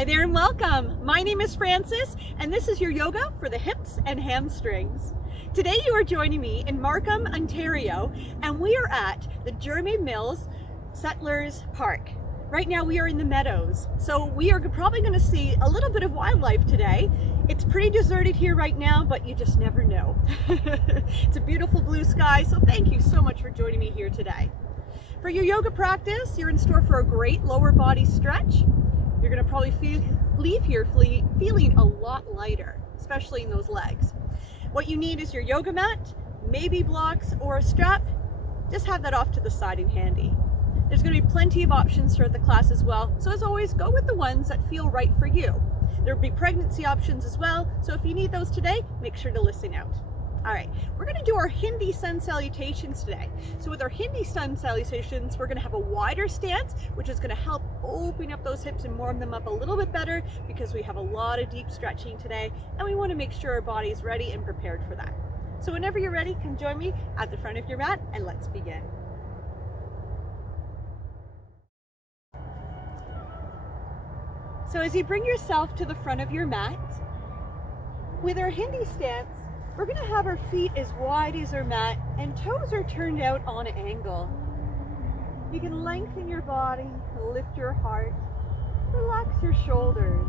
Hi there and welcome. My name is Frances and this is your yoga for the hips and hamstrings. Today you are joining me in Markham, Ontario, and we are at the Jeremy Mills Settlers Park. Right now we are in the meadows, so we are probably going to see a little bit of wildlife today. It's pretty deserted here right now, but you just never know. It's a beautiful blue sky, so thank you so much for joining me here today. For your yoga practice, you're in store for a great lower body stretch. You're going to probably leave here feeling a lot lighter, especially in those legs. What you need is your yoga mat, maybe blocks or a strap. Just have that off to the side and handy. There's going to be plenty of options throughout the class as well, so as always, go with the ones that feel right for you. There will be pregnancy options as well, so if you need those today, make sure to listen out. All right, we're going to do our Hindi sun salutations today. So with our Hindi sun salutations, we're going to have a wider stance, which is going to help open up those hips and warm them up a little bit better because we have a lot of deep stretching today, and we want to make sure our body is ready and prepared for that. So whenever you're ready, come join me at the front of your mat and let's begin. So as you bring yourself to the front of your mat, with our Hindi stance, we're going to have our feet as wide as our mat and toes are turned out on an angle. You can lengthen your body, lift your heart, relax your shoulders.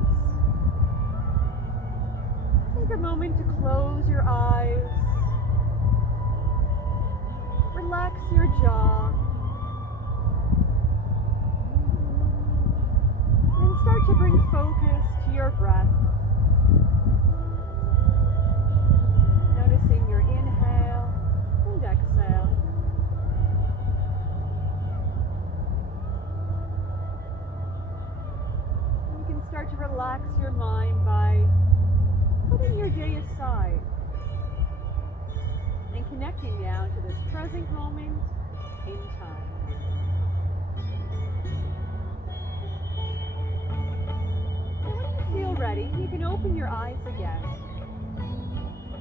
Take a moment to close your eyes, relax your jaw, and start to bring focus to your breath. Noticing your inhale and exhale. You can start to relax your mind by putting your day aside and connecting now to this present moment in time. And when you feel ready, you can open your eyes again.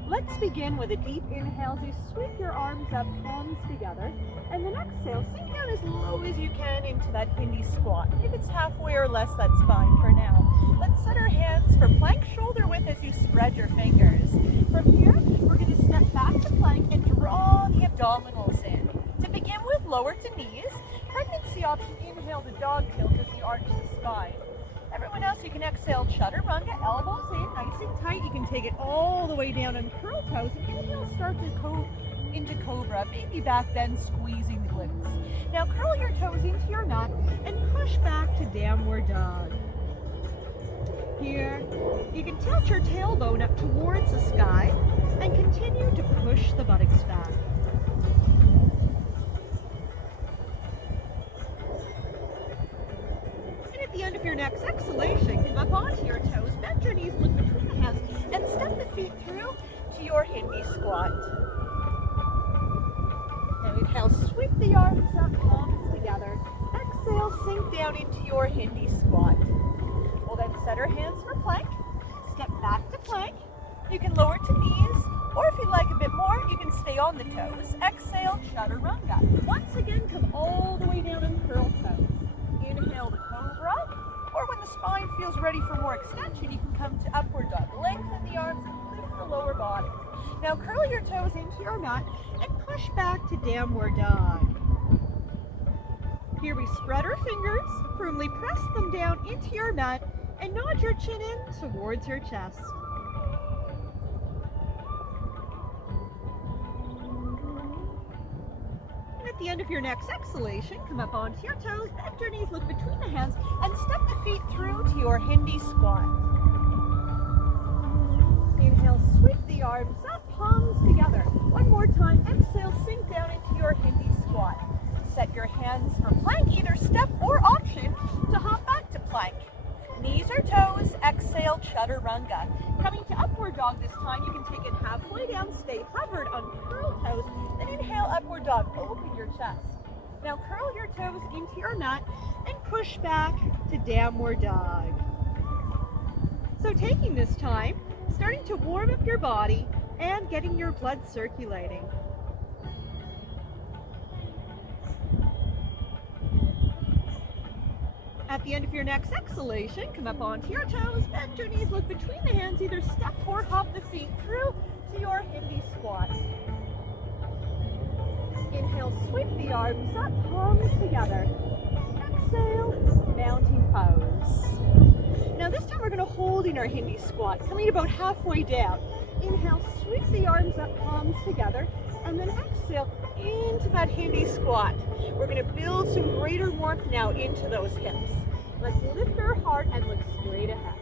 Let's begin with a deep inhale as you sweep your arms up, palms together, and then exhale, sink down as low as you can into that Hindi squat. If it's halfway or less, that's fine for now. Let's set our hands for plank shoulder width as you spread your fingers. From here, we're going to step back to plank and draw the abdominals in. To begin with, lower to knees. Pregnancy option, inhale to dog tilt as you arch the spine. Everyone else, you can exhale chaturanga, elbows in, nice and tight. You can take it all the way down on curl toes, and inhale, start to go into cobra, baby back bend, squeezing the glutes. Now curl your toes into your mat and push back to downward dog. Here, you can tilt your tailbone up towards the sky and continue to push the buttocks back. At the end of your next exhalation, come up onto your toes, bend your knees, look between the hands, and step the feet through to your Hindi squat. Now inhale, sweep the arms up, palms together. Exhale, sink down into your Hindi squat. We'll then set our hands for plank, step back to plank. You can lower to knees, or if you'd like a bit more, you can stay on the toes. Exhale, chaturanga. Once again, come all the way down and curl toes. Inhale to cobra, or when the spine feels ready for more extension, you can come to upward dog. Lengthen the arms and lift the lower body. Now curl your toes into your mat and push back to downward dog. Here we spread our fingers, firmly press them down into your mat and nod your chin in towards your chest. At the end of your next exhalation, come up onto your toes, bend your knees, look between the hands, and step the feet through to your Hindi squat. Inhale, sweep the arms up, palms together. One more time, exhale, sink down into your Hindi squat. Set your hands for plank, either step or option to hop back to plank. Knees or toes, exhale, chaturanga. Coming to upward dog this time, you can take it halfway down, stay hovered on curl toes, then inhale, upward dog, open your chest. Now curl your toes into your mat and push back to downward dog. So taking this time, starting to warm up your body and getting your blood circulating. At the end of your next exhalation, come up onto your toes, bend your knees, look between the hands, either step or hop the feet through to your Hindi squat. Inhale, sweep the arms up, palms together. Exhale, mountain pose. Now this time we're going to hold in our Hindi squat, coming about halfway down. Inhale, sweep the arms up, palms together, and then exhale into that Hindi squat. We're going to build some greater warmth now into those hips. Let's lift our heart and look straight ahead.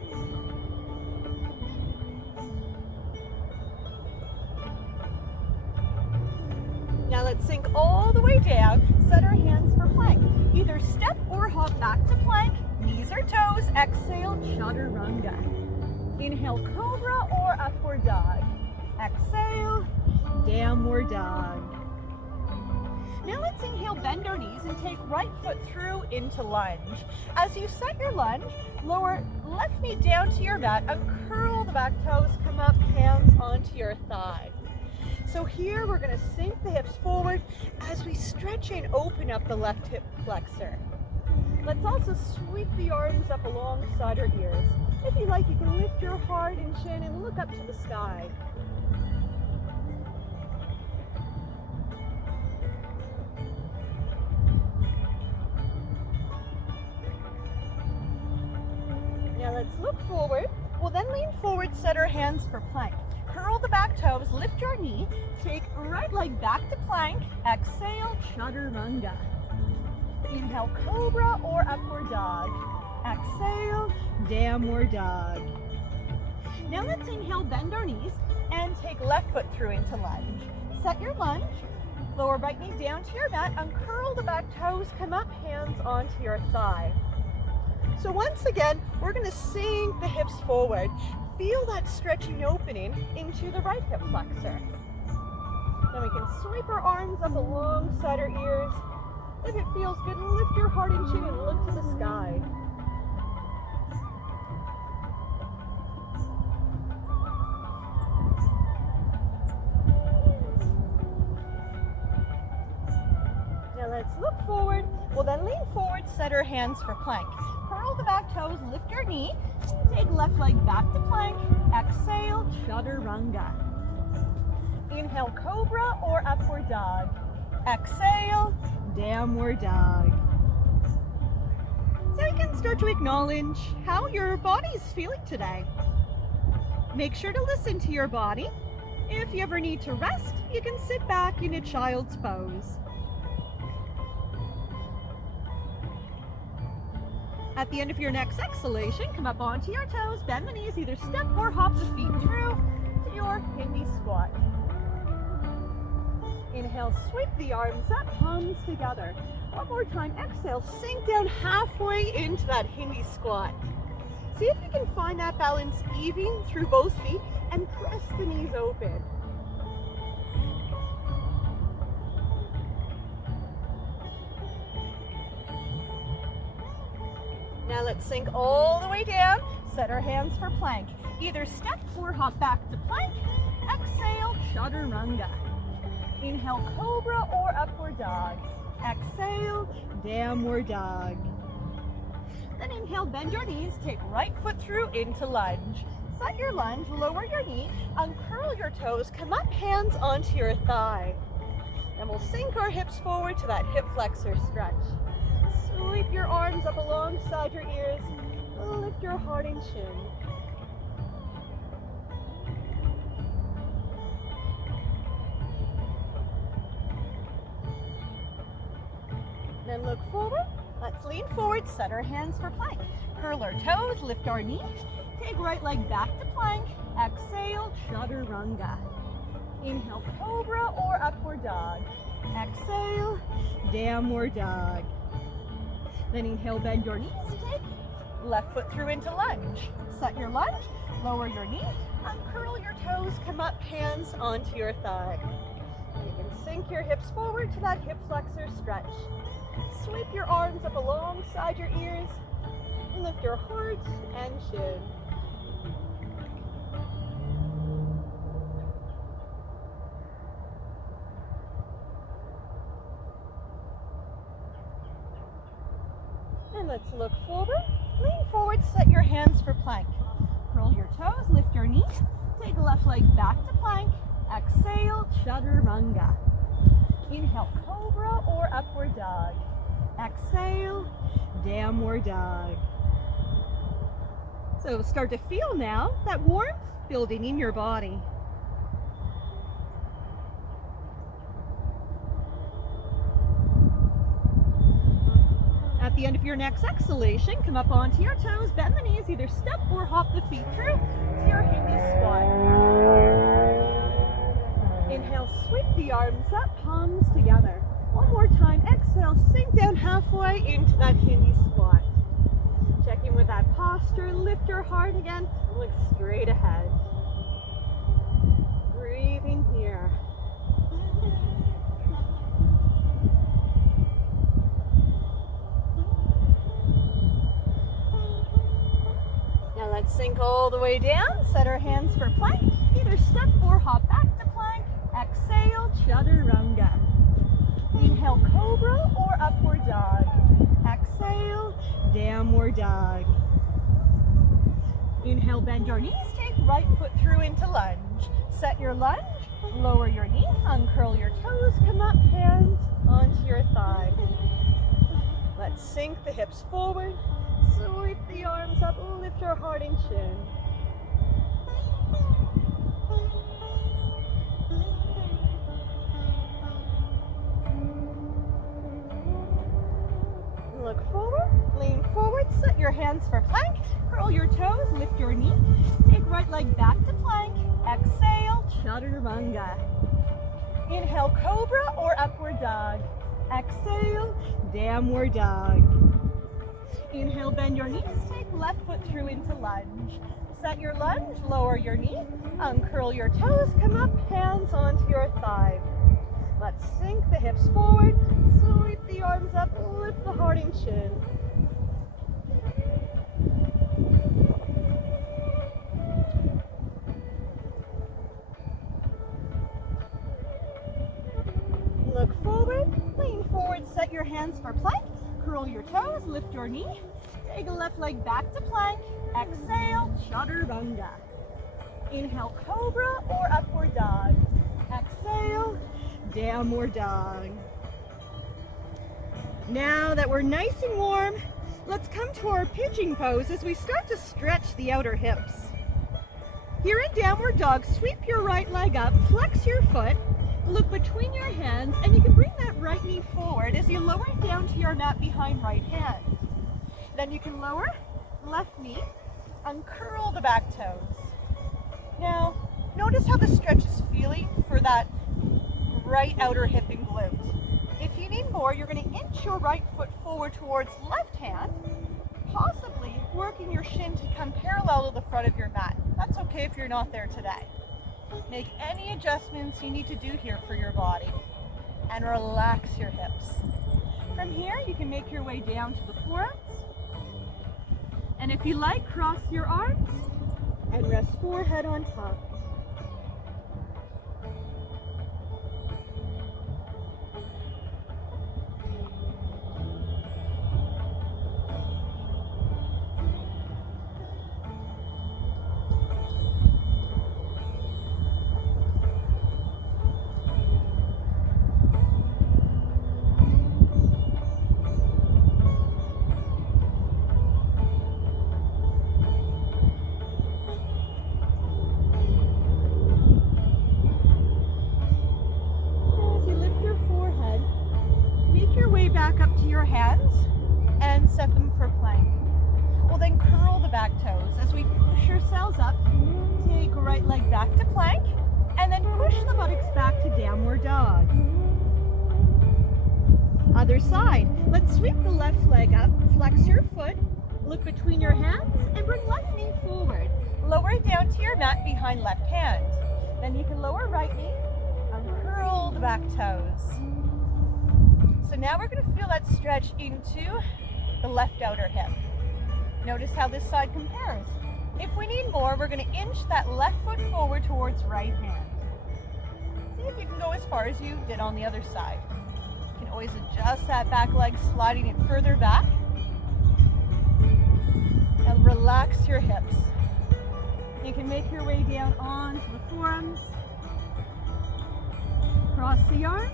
Now let's sink all the way down, set our hands for plank. Either step or hop back to plank, knees or toes, exhale, chaturanga. Inhale, cobra or upward dog. Exhale, downward dog. Now let's inhale, bend our knees and take right foot through into lunge. As you set your lunge, lower left knee down to your mat, uncurl the back toes, come up, hands onto your thigh. So here we're going to sink the hips forward as we stretch and open up the left hip flexor. Let's also sweep the arms up alongside our ears. If you like, you can lift your heart and chin and look up to the sky. Now let's look forward. We'll then lean forward, set our hands for plank. Curl the back toes, lift your knee, take right leg back to plank, exhale, chaturanga. Inhale, cobra or upward dog. Exhale, downward dog. Now let's inhale, bend our knees, and take left foot through into lunge. Set your lunge, lower right knee down to your mat, uncurl the back toes, come up, hands onto your thigh. So once again, we're going to sink the hips forward. Feel that stretching opening into the right hip flexor. Then we can sweep our arms up alongside our ears. If it feels good, lift your heart and chin and look to the sky. Now let's look forward. We'll then lean forward, set our hands for plank. Curl the back toes, lift your knee, take left leg back to plank, exhale, chaturanga. Inhale, cobra or upward dog. Exhale, downward dog. So you can start to acknowledge how your body is feeling today. Make sure to listen to your body. If you ever need to rest, you can sit back in a child's pose. At the end of your next exhalation, come up onto your toes, bend the knees, either step or hop the feet through to your Hindi squat. Inhale, sweep the arms up, palms together. One more time, exhale, sink down halfway into that Hindi squat. See if you can find that balance even through both feet and press the knees open. Now let's sink all the way down, set our hands for plank. Either step or hop back to plank, exhale, chaturanga. Inhale, cobra or upward dog. Exhale, downward dog. Then inhale, bend your knees, take right foot through into lunge. Set your lunge, lower your knee, uncurl your toes, come up, hands onto your thigh. Then we'll sink our hips forward to that hip flexor stretch. Sweep your arms up alongside your ears, lift your heart and chin. Then look forward. Let's lean forward, set our hands for plank. Curl our toes, lift our knees, take right leg back to plank, exhale, chaturanga. Inhale, cobra or upward dog. Exhale, downward dog. Then inhale, bend your knees, take left foot through into lunge. Set your lunge, lower your knee, uncurl your toes, come up, hands onto your thigh. You can sink your hips forward to that hip flexor stretch. Sweep your arms up alongside your ears, and lift your heart and chin. And Let's look forward. Lean forward, set your hands for plank. Curl your toes, lift your knee. Take the left leg back to plank. Exhale, chaturanga. Inhale, cobra or upward dog. Exhale, downward dog. So start to feel now that warmth building in your body. At the end of your next exhalation, come up onto your toes, bend the knees, either step or hop the feet through to your hindi squat. Inhale, sweep the arms up, palms together. One more time, exhale, sink down halfway into that hindi squat. Check in with that posture, lift your heart again, look straight ahead. Breathing here. Now let's sink all the way down, set our hands for plank, either step or hop back to plank. Exhale, chaturanga. Inhale, cobra or upward dog. Exhale, downward dog. Inhale, bend your knees, take right foot through into lunge. Set your lunge, lower your knee, uncurl your toes, come up, hands onto your thigh. Let's sink the hips forward, sweep the arms up, lift your heart and chin. Look forward, lean forward, set your hands for plank, curl your toes, lift your knee, take right leg back to plank, exhale, chaturanga. Inhale, cobra or upward dog. Exhale, downward dog. Inhale, bend your knees, take left foot through into lunge. Set your lunge, lower your knee, uncurl your toes, come up, hands onto your thigh. Let's sink the hips forward, sweep the arms up, lift the heart and chin. Look forward, lean forward, set your hands for plank, curl your toes, lift your knee, take a left leg back to plank, exhale, chaturanga. Inhale, cobra or upward dog. Exhale, downward dog. Now that we're nice and warm, let's come to our pigeon pose as we start to stretch the outer hips. Here in downward dog, sweep your right leg up, flex your foot, look between your hands, and you can bring that right knee forward as you lower it down to your mat behind right hand. Then you can lower left knee, uncurl the back toes. Now, notice how the stretch is feeling for that right outer hip and glute. If you need more, you're going to inch your right foot forward towards left hand, possibly working your shin to come parallel to the front of your mat. That's okay if you're not there today. Make any adjustments you need to do here for your body and relax your hips. From here, you can make your way down to the forearms. And if you like, cross your arms and rest forehead on top. Back up to your hands and set them for plank. We'll then curl the back toes as we push ourselves up. Take right leg back to plank and then push the buttocks back to downward dog. Other side. Let's sweep the left leg up, flex your foot, look between your hands and bring left knee forward. Lower it down to your mat behind left hand. Then you can lower right knee and curl the back toes. So now we're going to feel that stretch into the left outer hip. Notice how this side compares. If we need more, we're going to inch that left foot forward towards right hand. See if you can go as far as you did on the other side. You can always adjust that back leg, sliding it further back. and relax your hips. You can make your way down onto the forearms, cross the arms,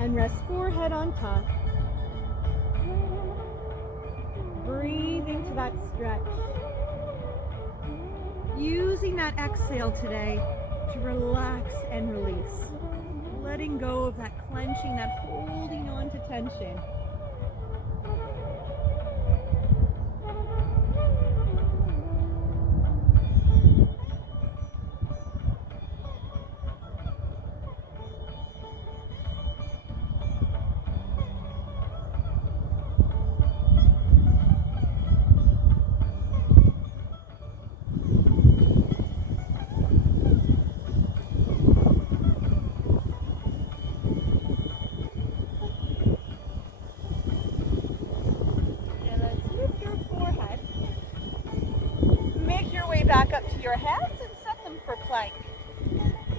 and rest forehead on top. Breathe into that stretch. Using that exhale today to relax and release. Letting go of that clenching, that holding on to tension. Back up to your hands and set them for plank.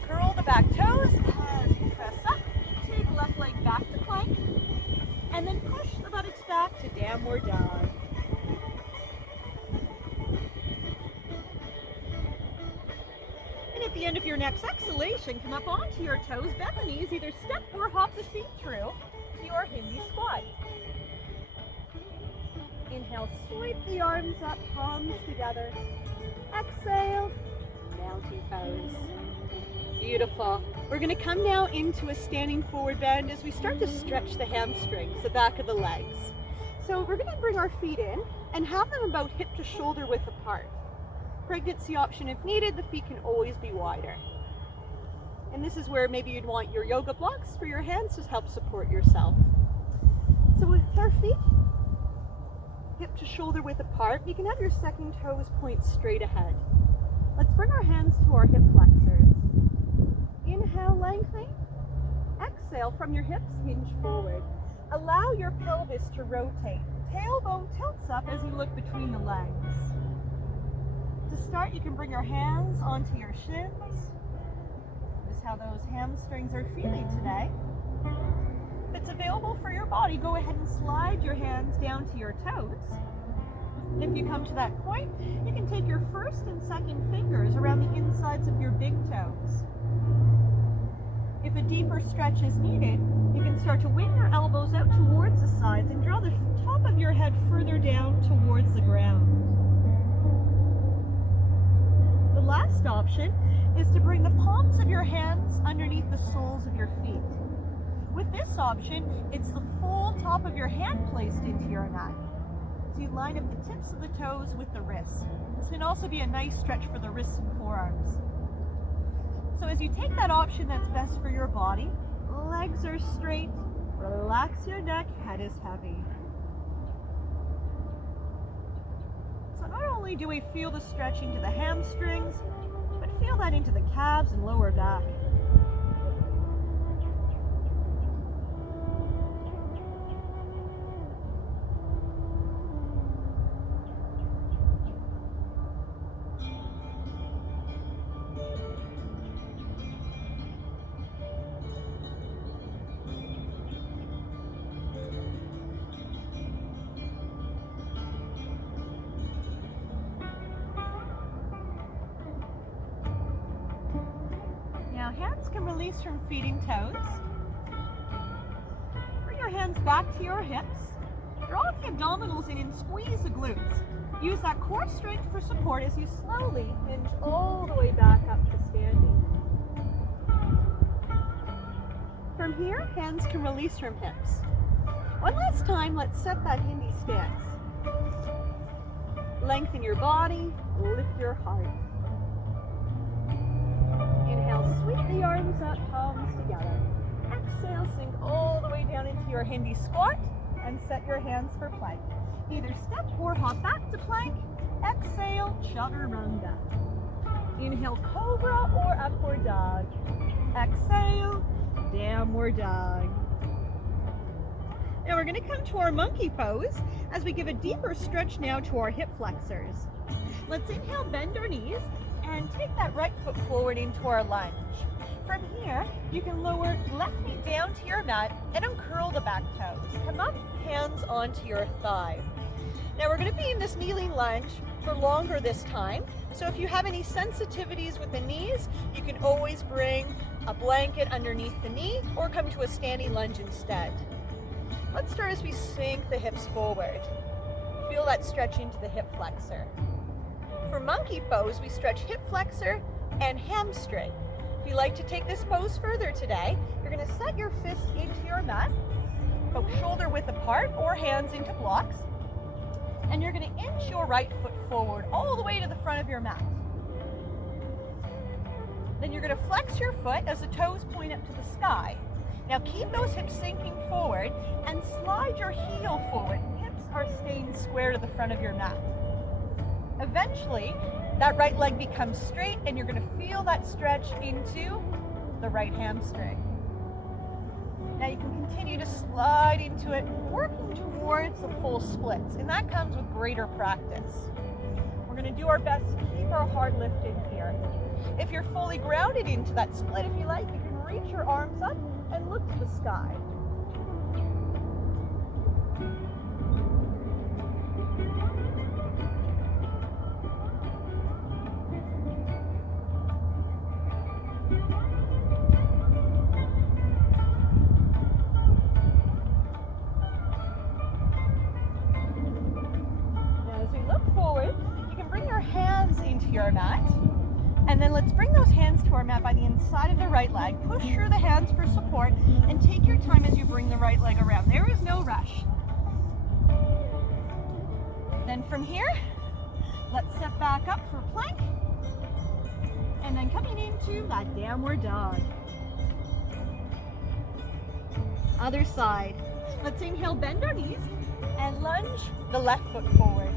Curl the back toes as you press up. Take left leg back to plank. And then push the buttocks back to downward dog. And at the end of your next exhalation, come up onto your toes, bend the knees, either step or hop the feet through to your Hindi squat. Inhale, sweep the arms up, palms together. Exhale, mountain pose. Beautiful. We're going to come now into a standing forward bend as we start to stretch the hamstrings, the back of the legs. So we're going to bring our feet in and have them about hip to shoulder width apart. Pregnancy option if needed, the feet can always be wider. And this is where maybe you'd want your yoga blocks for your hands to help support yourself. So with our feet hip to shoulder width apart, you can have your second toes point straight ahead. Let's bring our hands to our hip flexors. Inhale, lengthening. Exhale, from your hips, hinge forward. Allow your pelvis to rotate. Tailbone tilts up as you look between the legs. To start, you can bring your hands onto your shins. Notice how those hamstrings are feeling today. If it's available for your body, go ahead and slide your hands down to your toes. If you come to that point, you can take your first and second fingers around the insides of your big toes. If a deeper stretch is needed, you can start to wing your elbows out towards the sides and draw the top of your head further down towards the ground. The last option is to bring the palms of your hands underneath the soles of your feet. With this option, it's the full top of your hand placed into your mat. So you line up the tips of the toes with the wrists. This can also be a nice stretch for the wrists and forearms. So as you take that option that's best for your body, legs are straight, relax your neck, head is heavy. So not only do we feel the stretching to the hamstrings, but feel that into the calves and lower back. Hands can release from feeding toes. Bring your hands back to your hips. Draw the abdominals in and squeeze the glutes. Use that core strength for support as you slowly hinge all the way back up to standing. From here, hands can release from hips. One last time, let's set that Hindi stance. Lengthen your body, lift your heart. Inhale, sweep the arms up, palms together. Exhale, sink all the way down into your Hindi squat and set your hands for plank. Either step or hop back to plank. Exhale, chaturanga. Inhale, cobra or upward dog. Exhale, downward dog. Now we're going to come to our monkey pose as we give a deeper stretch now to our hip flexors. Let's inhale, bend our knees, and take that right foot forward into our lunge. From here, you can lower left knee down to your mat and uncurl the back toes. Come up, hands onto your thigh. Now we're going to be in this kneeling lunge for longer this time. So if you have any sensitivities with the knees, you can always bring a blanket underneath the knee or come to a standing lunge instead. Let's start as we sink the hips forward. Feel that stretch into the hip flexor. For monkey pose, we stretch hip flexor and hamstring. If you like to take this pose further today, you're going to set your fist into your mat, poke shoulder width apart or hands into blocks, and you're going to inch your right foot forward all the way to the front of your mat. Then you're going to flex your foot as the toes point up to the sky. Now keep those hips sinking forward and slide your heel forward. Hips are staying square to the front of your mat. Eventually, that right leg becomes straight and you're going to feel that stretch into the right hamstring. Now you can continue to slide into it, working towards the full splits, and that comes with greater practice. We're going to do our best to keep our heart lifted here. If you're fully grounded into that split, if you like, you can reach your arms up and look to the sky. Your mat, and then let's bring those hands to our mat by the inside of the right leg. Push through the hands for support and take your time as you bring the right leg around. There is no rush. Then from here, let's step back up for plank, and then coming into that downward dog. Other side. Let's inhale, bend our knees, and lunge the left foot forward.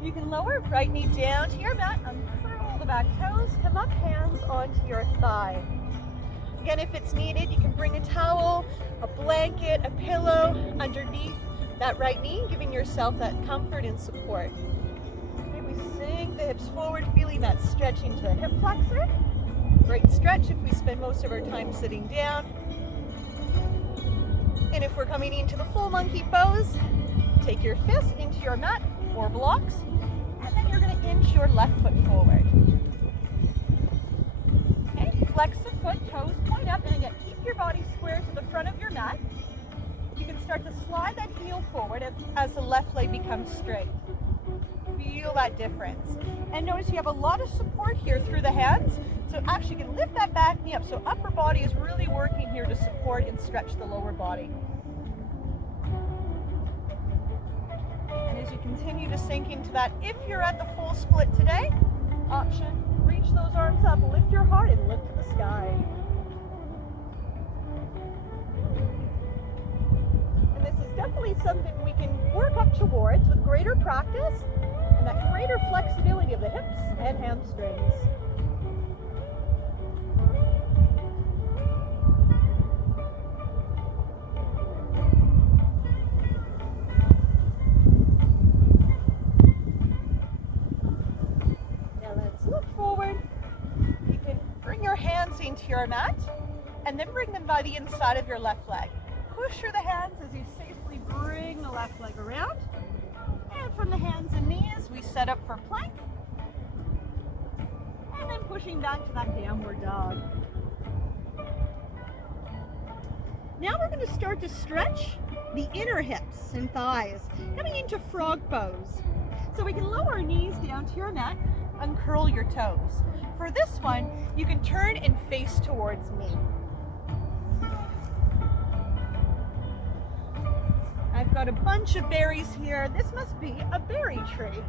You can lower right knee down to your mat, uncurl the back toes, come up, hands onto your thigh. Again, if it's needed, you can bring a towel, a blanket, a pillow underneath that right knee, giving yourself that comfort and support. Okay, we sink the hips forward, feeling that stretch into the hip flexor. Great stretch if we spend most of our time sitting down. And if we're coming into the full monkey pose, take your fist into your mat or blocks, and then you're going to inch your left foot forward. Okay, flex the foot, toes point up, and again, keep your body square to the front of your mat. You can start to slide that heel forward as the left leg becomes straight. Feel that difference. And notice you have a lot of support here through the hands, so actually you can lift that back knee up, so upper body is really working here to support and stretch the lower body. As you continue to sink into that, if you're at the full split today, option, reach those arms up, lift your heart and lift to the sky. And this is definitely something we can work up towards with greater practice and that greater flexibility of the hips and hamstrings. Into your mat, and then bring them by the inside of your left leg. Push through the hands as you safely bring the left leg around, and from the hands and knees we set up for plank, and then pushing back to that downward dog. Now we're going to start to stretch the inner hips and thighs, coming into frog pose. So we can lower our knees down to your mat, uncurl your toes. For this one, you can turn and face towards me. I've got a bunch of berries here. This must be a berry tree.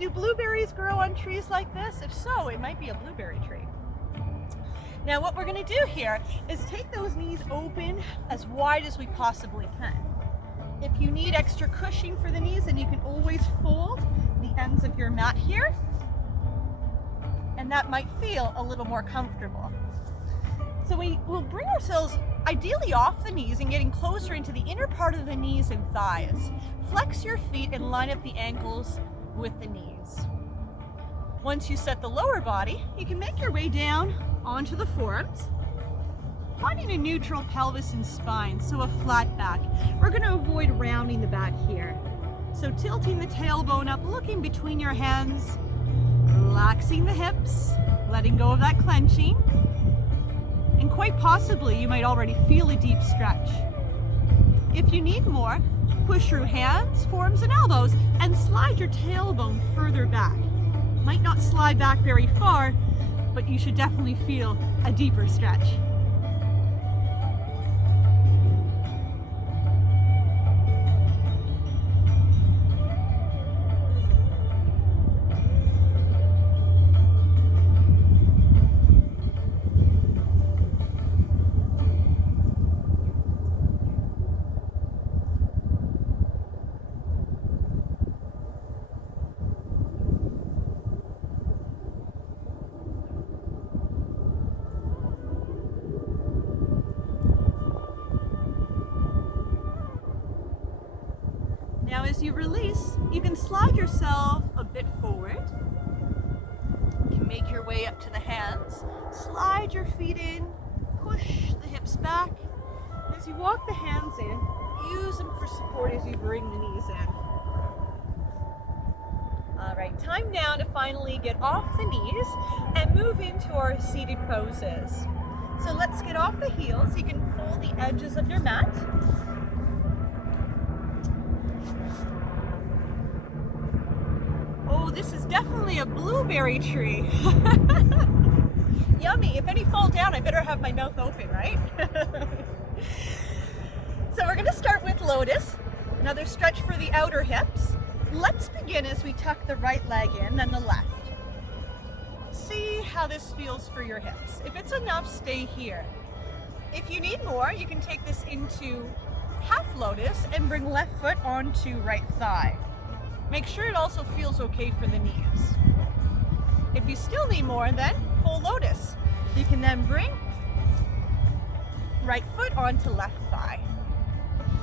Do blueberries grow on trees like this? If so, it might be a blueberry tree. Now what we're going to do here is take those knees open as wide as we possibly can. If you need extra cushioning for the knees, then you can always fold the ends of your mat here, and that might feel a little more comfortable. So we will bring ourselves ideally off the knees and getting closer into the inner part of the knees and thighs. Flex your feet and line up the ankles with the knees. Once you set the lower body, you can make your way down onto the forearms, finding a neutral pelvis and spine, so a flat back. We're going to avoid rounding the back here. So tilting the tailbone up, looking between your hands, relaxing the hips, letting go of that clenching. And quite possibly you might already feel a deep stretch. If you need more, push your hands, forearms, and elbows and slide your tailbone further back. Might not slide back very far, but you should definitely feel a deeper stretch. Now as you release, you can slide yourself a bit forward. You can make your way up to the hands, slide your feet in, push the hips back. As you walk the hands in, use them for support as you bring the knees in. All right, time now to finally get off the knees and move into our seated poses. So let's get off the heels. You can fold the edges of your mat. Oh, this is definitely a blueberry tree. Yummy. If any fall down, I better have my mouth open, right? So we're going to start with lotus. Another stretch for the outer hips. Let's begin as we tuck the right leg in, then the left. See how this feels for your hips. If it's enough, stay here. If you need more, you can take this into half lotus and bring left foot onto right thigh. Make sure it also feels okay for the knees. If you still need more, then full lotus. You can then bring right foot onto left thigh.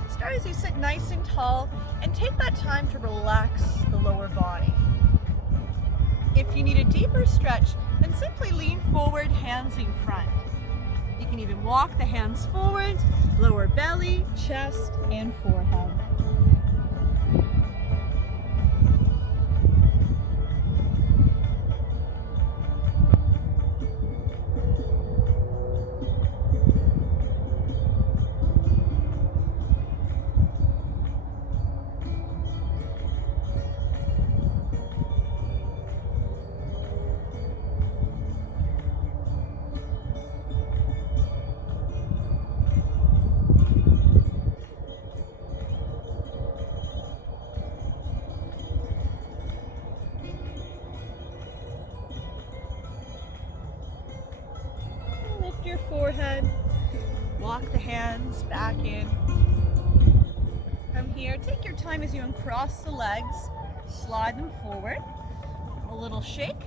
Start as you sit nice and tall and take that time to relax the lower body. If you need a deeper stretch, then simply lean forward, hands in front. You can even walk the hands forward, lower belly, chest, and forehead. Your forehead, walk the hands back in. From here, take your time as you uncross the legs, slide them forward, a little shake.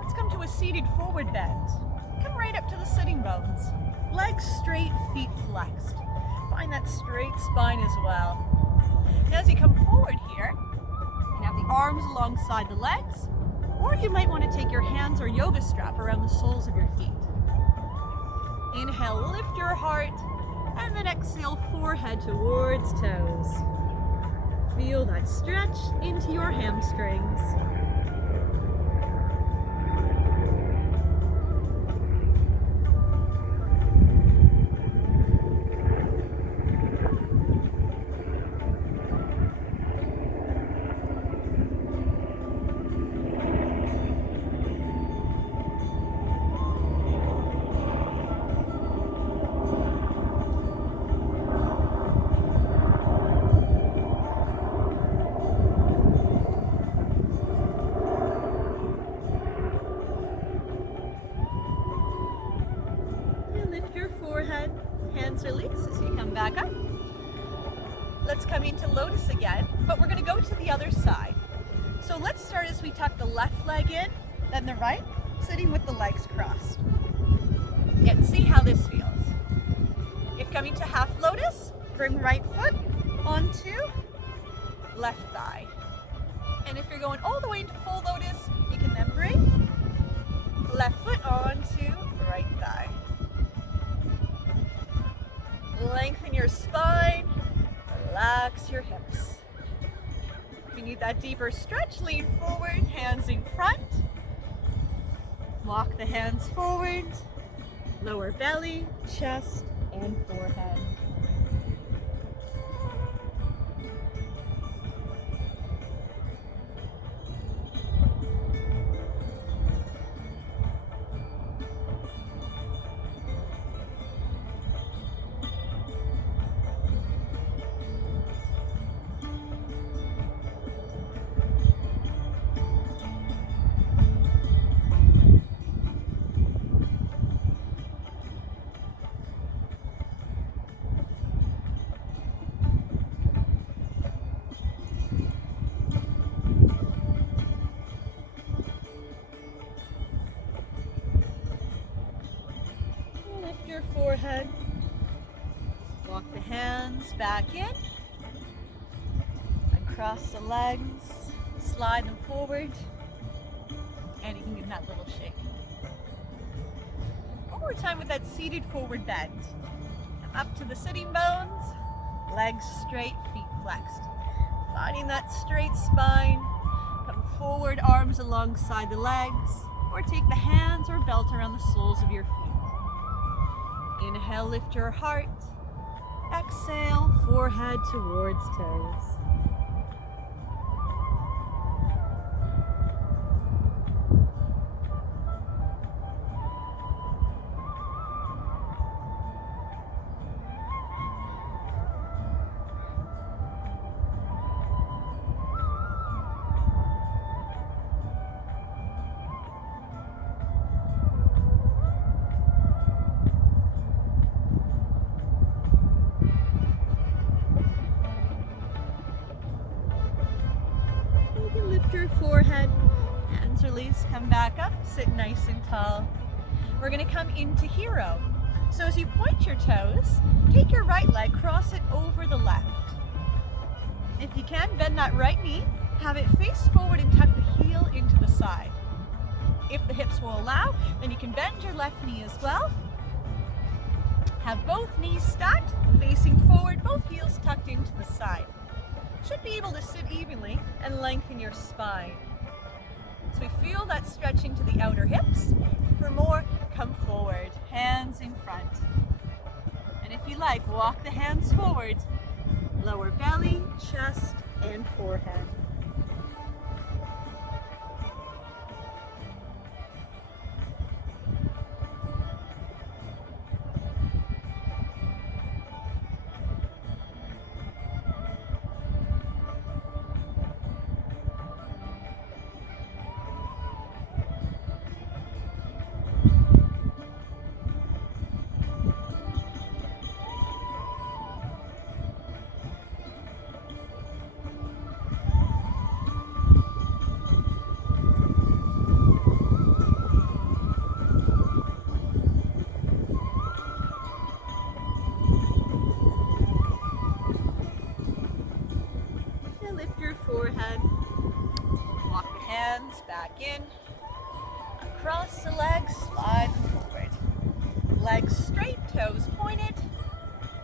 Let's come to a seated forward bend. Come right up to the sitting bones. Legs straight, feet flexed. Find that straight spine as well. Now as you come forward here, you can have the arms alongside the legs, or you might want to take your hands or yoga strap around the soles of your feet. Inhale, lift your heart, and then exhale, forehead towards toes. Feel that stretch into your hamstrings. Hands release as you come back up. Let's come into lotus again, but we're going to go to the other side. So let's start as we tuck the left leg in, then the right, sitting with the legs crossed. And see how this feels. If coming to half lotus, bring right foot onto left thigh. And if you're going all the way into full lotus, you can then bring left foot onto right thigh. Lengthen your spine, Relax your hips. If you need that deeper stretch, lean forward, hands in front. Walk the hands forward, lower belly, chest, and forehead. Your forehead. Walk the hands back in. Across the legs. Slide them forward. And you can give that little shake. One more time with that seated forward bend. Up to the sitting bones. Legs straight, feet flexed. Finding that straight spine. Come forward, arms alongside the legs. Or take the hands or belt around the soles of your feet. Inhale, lift your heart. Exhale, forehead towards toes. Your forehead, hands release, come back up, sit nice and tall. We're going to come into hero. So as you point your toes, take your right leg, cross it over the left. If you can, bend that right knee, have it face forward and tuck the heel into the side. If the hips will allow, then you can bend your left knee as well. Have both knees stacked, facing forward, both heels tucked into the side. Should be able to sit evenly and lengthen your spine. So we feel that stretch into the outer hips. For more, come forward, hands in front. And if you like, walk the hands forward, lower belly, chest, and forehead. Forehead. Walk the hands back in. Across the legs, slide them forward. Legs straight, toes pointed.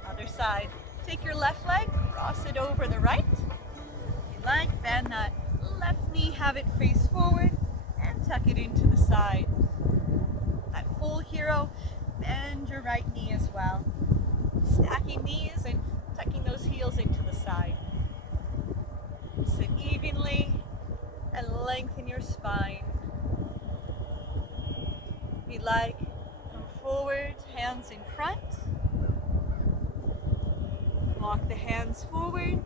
Other side. Take your left leg, cross it over the right. If you like, bend that left knee, have it face forward, and tuck it into the side. That full hero, bend your right knee as well. Stacking knees and tucking those heels into the side. Sit evenly and lengthen your spine. If you like, come forward, hands in front. Walk the hands forward,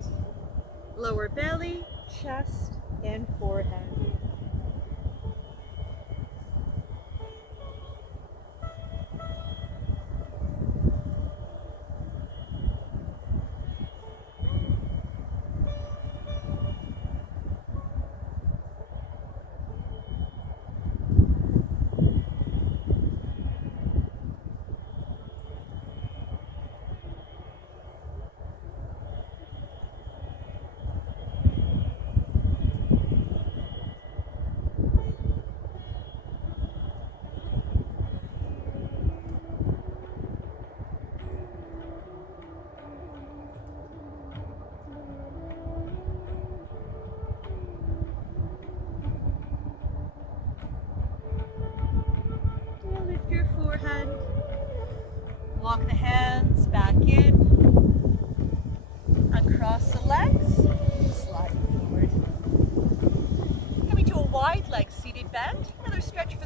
lower belly, chest, and forehead.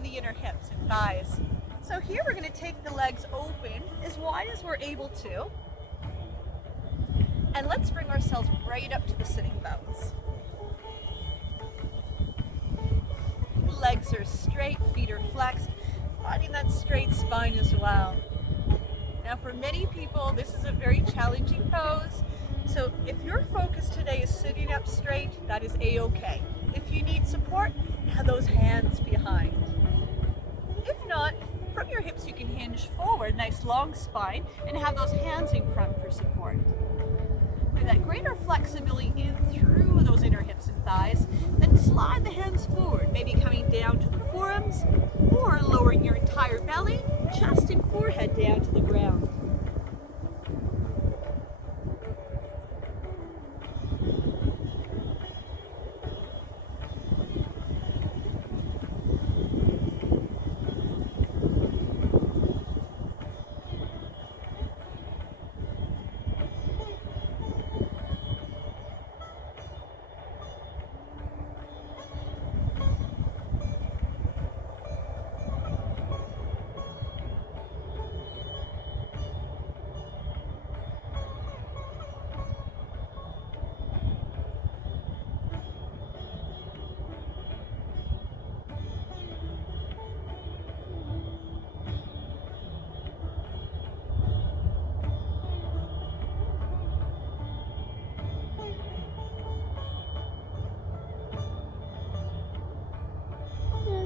the inner hips and thighs. So here we're going to take the legs open as wide as we're able to. And let's bring ourselves right up to the sitting bones. Legs are straight, feet are flexed, finding that straight spine as well. Now for many people, this is a very challenging pose. So if your focus today is sitting up straight, that is a-okay. If you need support, have those hands behind. If not, from your hips you can hinge forward, nice long spine, and have those hands in front for support. With that greater flexibility in through those inner hips and thighs, then slide the hands forward, maybe coming down to the forearms, or lowering your entire belly, chest and forehead down to the ground.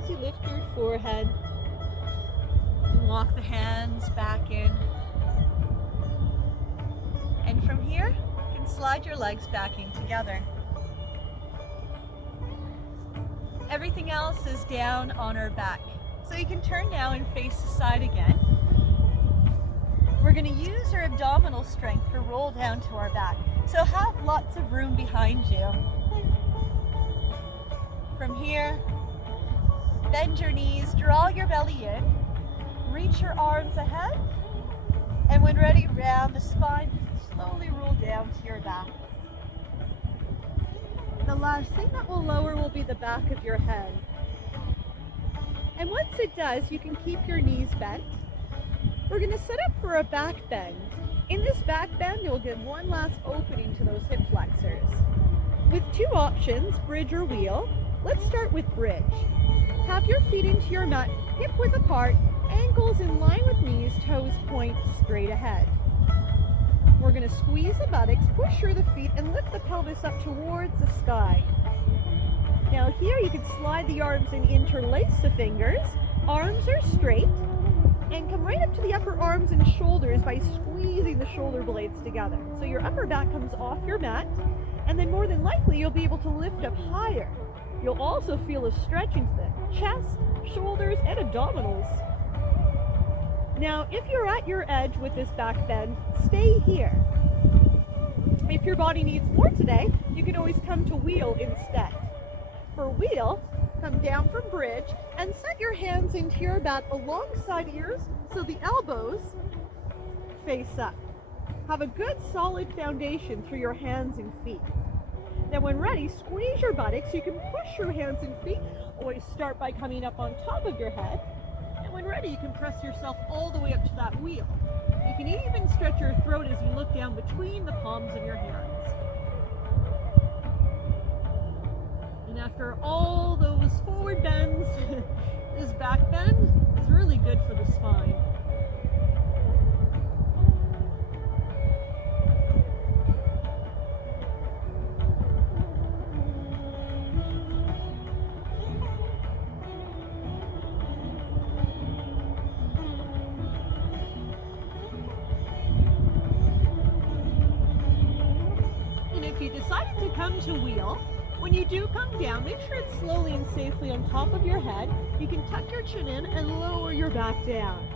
As you lift your forehead and walk the hands back in. And from here, you can slide your legs back in together. Everything else is down on our back. So you can turn now and face the side again. We're going to use our abdominal strength to roll down to our back. So have lots of room behind you. From here, bend your knees, draw your belly in, reach your arms ahead, and when ready, round the spine, slowly roll down to your back. The last thing that will lower will be the back of your head. And once it does, you can keep your knees bent. We're going to set up for a back bend. In this back bend, you'll get one last opening to those hip flexors. With two options, bridge or wheel, let's start with bridge. Have your feet into your mat, hip width apart, ankles in line with knees, toes point straight ahead. We're going to squeeze the buttocks, push through the feet, and lift the pelvis up towards the sky. Now here you can slide the arms and interlace the fingers. Arms are straight, and come right up to the upper arms and shoulders by squeezing the shoulder blades together. So your upper back comes off your mat, and then more than likely you'll be able to lift up higher. You'll also feel a stretch into the chest, shoulders, and abdominals. Now, if you're at your edge with this back bend, stay here. If your body needs more today, you can always come to wheel instead. For wheel, come down from bridge and set your hands into your mat alongside ears so the elbows face up. Have a good solid foundation through your hands and feet. Now when ready, squeeze your buttocks. You can push your hands and feet. Always start by coming up on top of your head. And when ready, you can press yourself all the way up to that wheel. You can even stretch your throat as you look down between the palms of your hands. And after all those forward bends, this back bend is really good for the spine. If you decided to come to wheel, when you do come down, make sure it's slowly and safely on top of your head. You can tuck your chin in and lower your back down.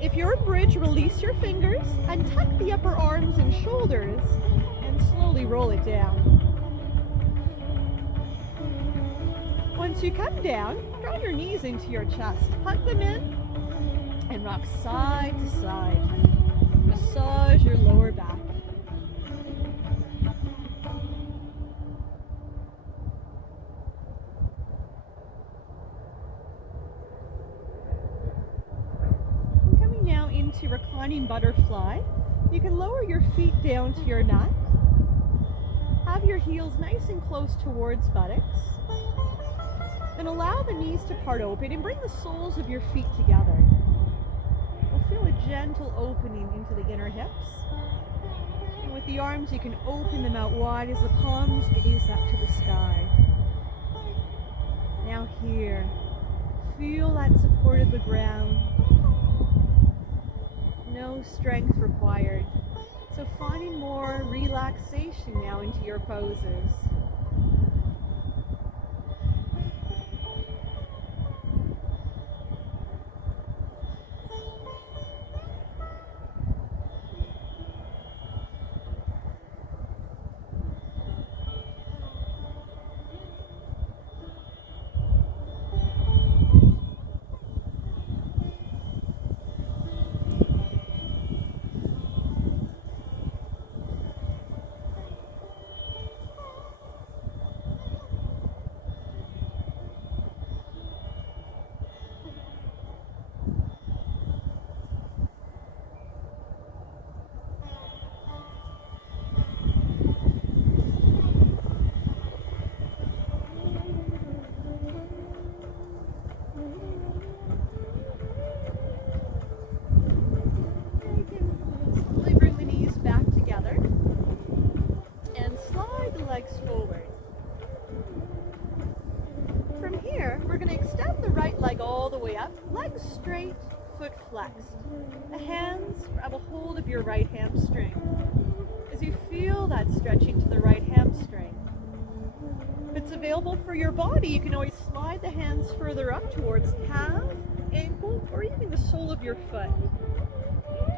If you're in bridge, release your fingers and tuck the upper arms and shoulders and slowly roll it down. Once you come down, draw your knees into your chest, hug them in, and rock side to side. Massage your lower back. running butterfly. You can lower your feet down to your mat. Have your heels nice and close towards buttocks. And allow the knees to part open and bring the soles of your feet together. You'll feel a gentle opening into the inner hips. And with the arms, you can open them out wide as the palms gaze up to the sky. Now here, feel that support of the ground. No strength required. So finding more relaxation now into your poses. Forward. From here, we're going to extend the right leg all the way up, legs straight, foot flexed. The hands grab a hold of your right hamstring. As you feel that stretching to the right hamstring. If it's available for your body, you can always slide the hands further up towards calf, ankle, or even the sole of your foot.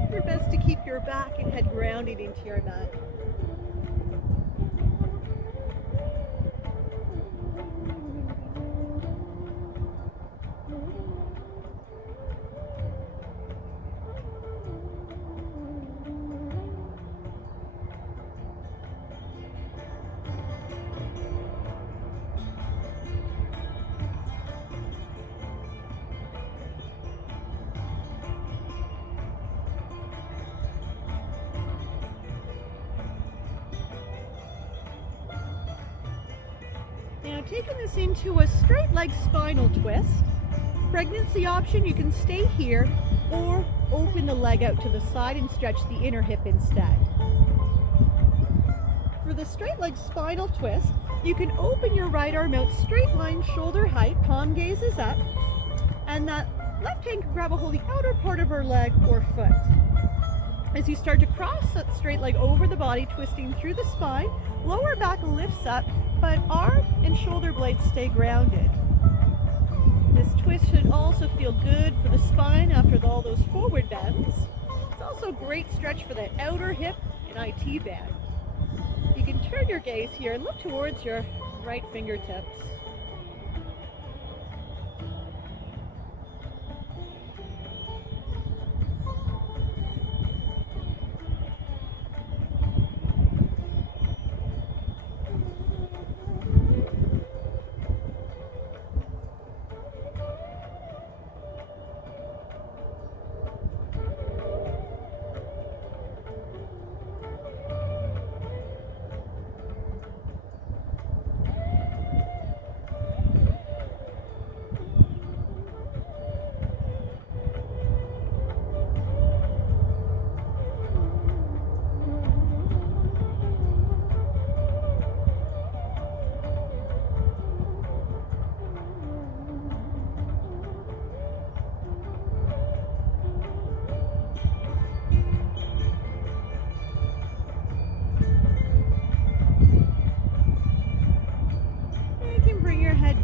Do your best to keep your back and head grounded into your mat. Now taking this into a straight leg spinal twist. Pregnancy option, you can stay here or open the leg out to the side and stretch the inner hip instead. For the straight leg spinal twist, you can open your right arm out straight line shoulder height, palm gazes up, and that left hand can grab a hold of the outer part of our leg or foot. As you start to cross that straight leg over the body, twisting through the spine, lower back lifts up, but arm and shoulder blades stay grounded. This twist should also feel good for the spine after all those forward bends. It's also a great stretch for that outer hip and IT band. You can turn your gaze here and look towards your right fingertips.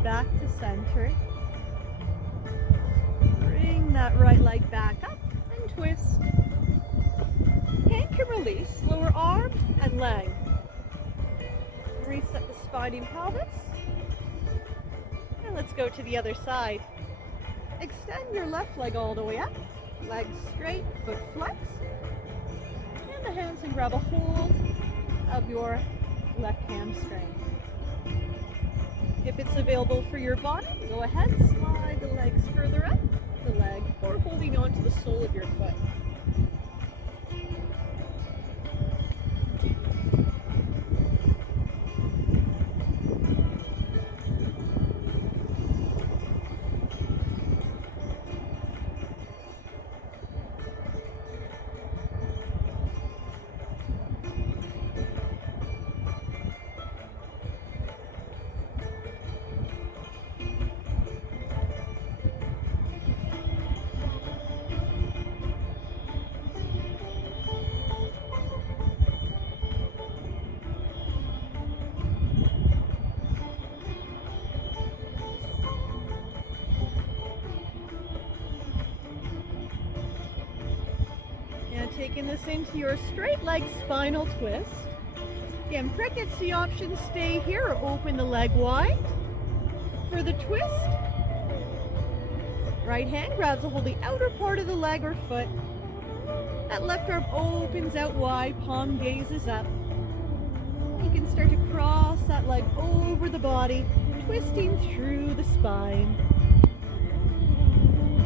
Back to center. Bring that right leg back up and twist. Hand can release, lower arm and leg. Reset the spine and pelvis. And let's go to the other side. Extend your left leg all the way up. Legs straight, foot flex. And the hands can grab a hold of your left hamstring. If it's available for your body, go ahead, slide the legs further up the leg or holding on to the sole of your foot. taking this into your straight leg spinal twist. Again, pregnancy options, stay here or open the leg wide. For the twist, right hand grabs a hold of the outer part of the leg or foot. That left arm opens out wide, palm gazes up. You can start to cross that leg over the body, twisting through the spine.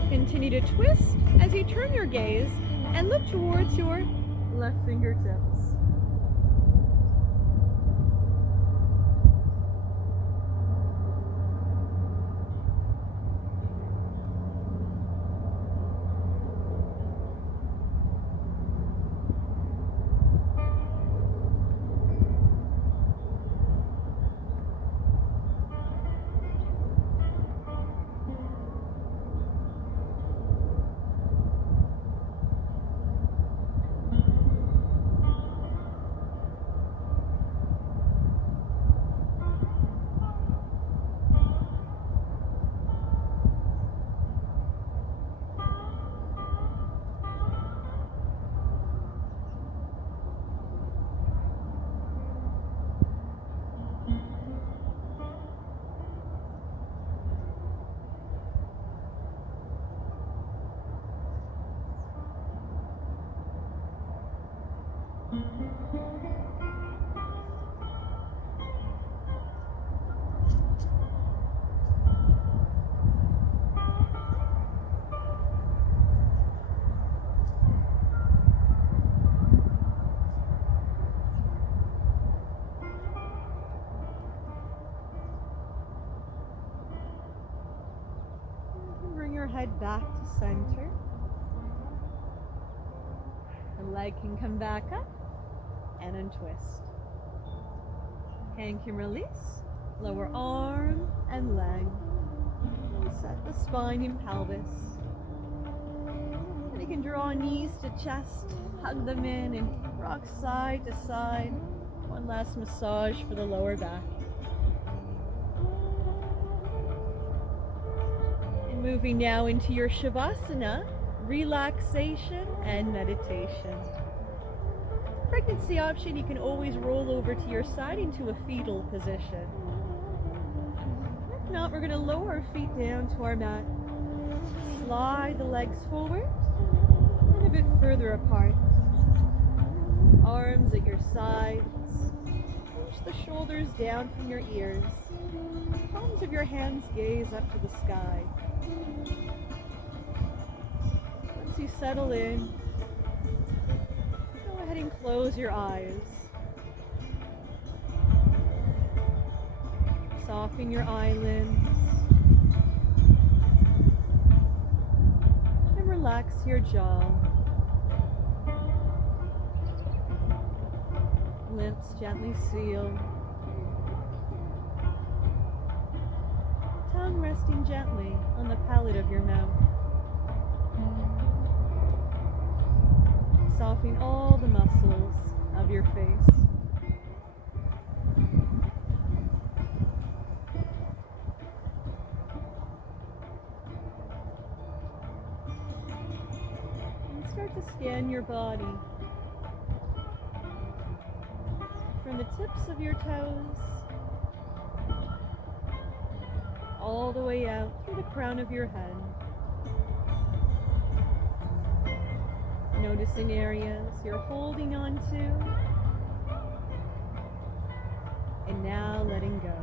Continue to twist as you turn your gaze and look towards your left fingertips. Bring your head back to center. The leg can come back up and untwist. Hand can release, lower arm and leg. Reset the spine and pelvis. And you can draw knees to chest, hug them in and rock side to side. One last massage for the lower back. And moving now into your Shavasana, relaxation and meditation. Pregnancy option, you can always roll over to your side into a fetal position. If not, we're going to lower our feet down to our mat. Slide the legs forward and a bit further apart. Arms at your sides. Push the shoulders down from your ears. Palms of your hands gaze up to the sky. Once you settle in, go ahead and close your eyes. Soften your eyelids. And relax your jaw. Lips gently seal. Tongue resting gently on the palate of your mouth. Softening all the muscles of your face. And start to scan your body. From the tips of your toes all the way out through the crown of your head. Noticing areas you're holding on to, and now letting go.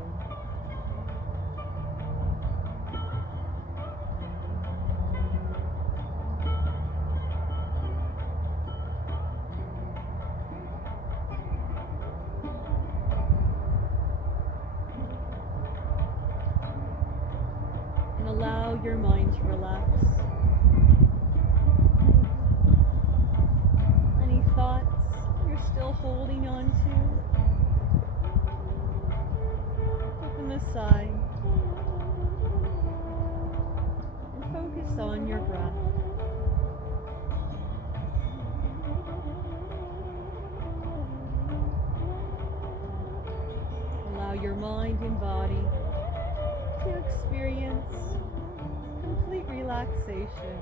And allow your mind to relax. Thoughts you're still holding on to, put them aside and focus on your breath. Allow your mind and body to experience complete relaxation.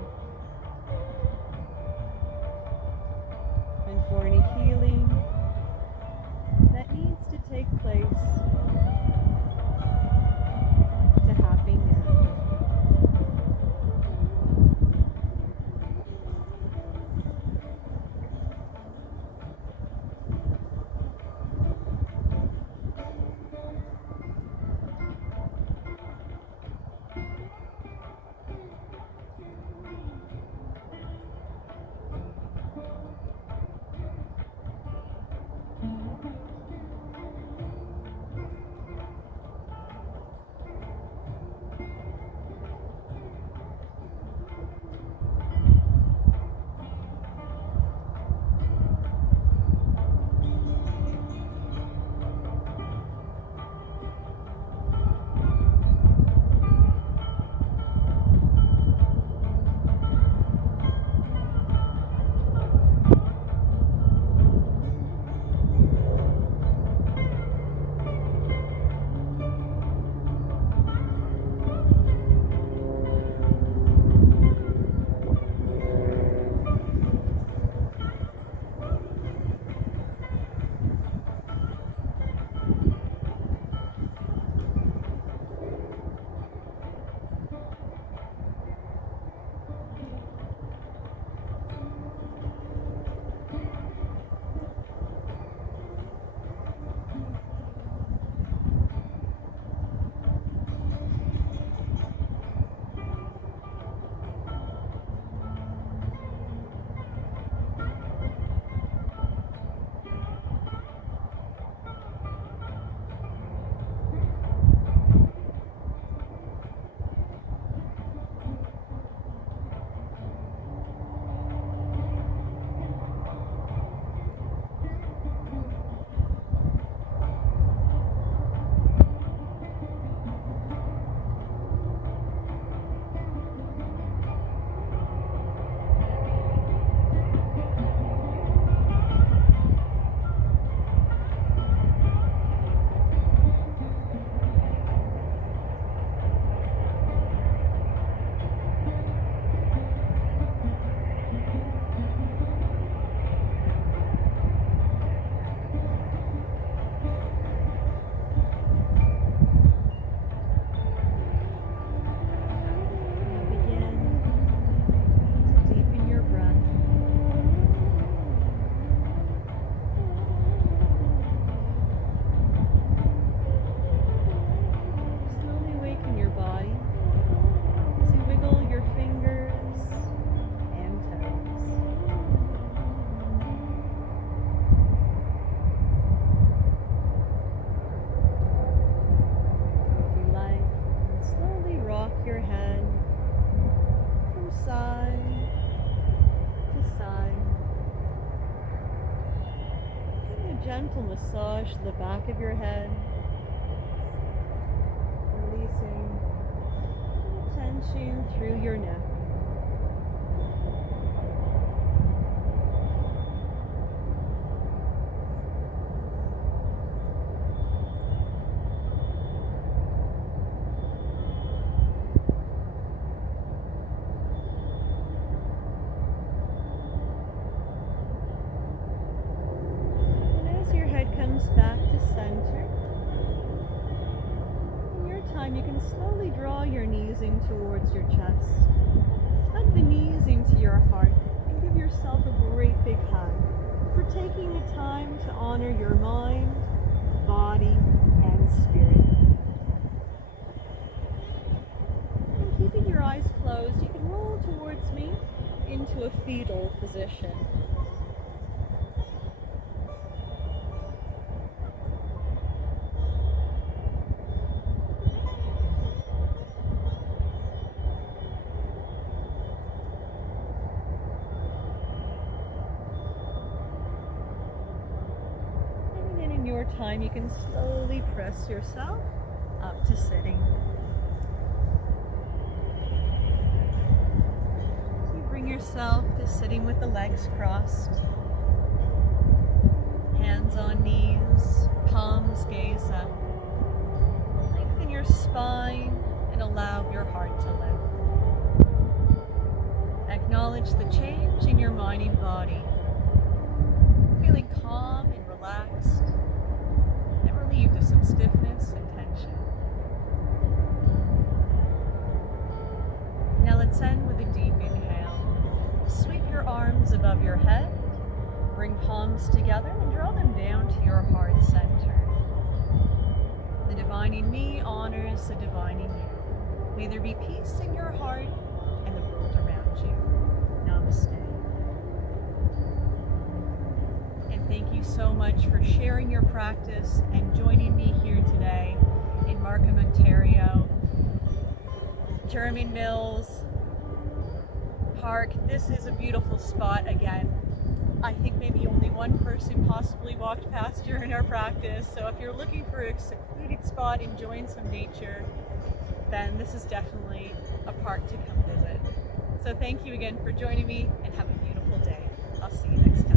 gentle massage to the back of your head, releasing tension through your neck. Comes back to center. In your time, you can slowly draw your knees in towards your chest. Hug the knees into your heart and give yourself a great big hug for taking the time to honor your mind, body, and spirit. And keeping your eyes closed, you can roll towards me into a fetal position. Your time, you can slowly press yourself up to sitting. So you bring yourself to sitting with the legs crossed, hands on knees, palms gaze up. Lengthen your spine and allow your heart to lift. Acknowledge the change in your mind and body, feeling calm and relaxed. Relieved of some stiffness and tension. Now let's end with a deep inhale. Sweep your arms above your head, bring palms together and draw them down to your heart center. The divine in me honors the divine in you. May there be peace in your heart and the world around you. Namaste. Thank you so much for sharing your practice and joining me here today in Markham, Ontario. German Mills Park. This is a beautiful spot again. I think maybe only one person possibly walked past during our practice. So if you're looking for a secluded spot enjoying some nature, then this is definitely a park to come visit. So thank you again for joining me and have a beautiful day. I'll see you next time.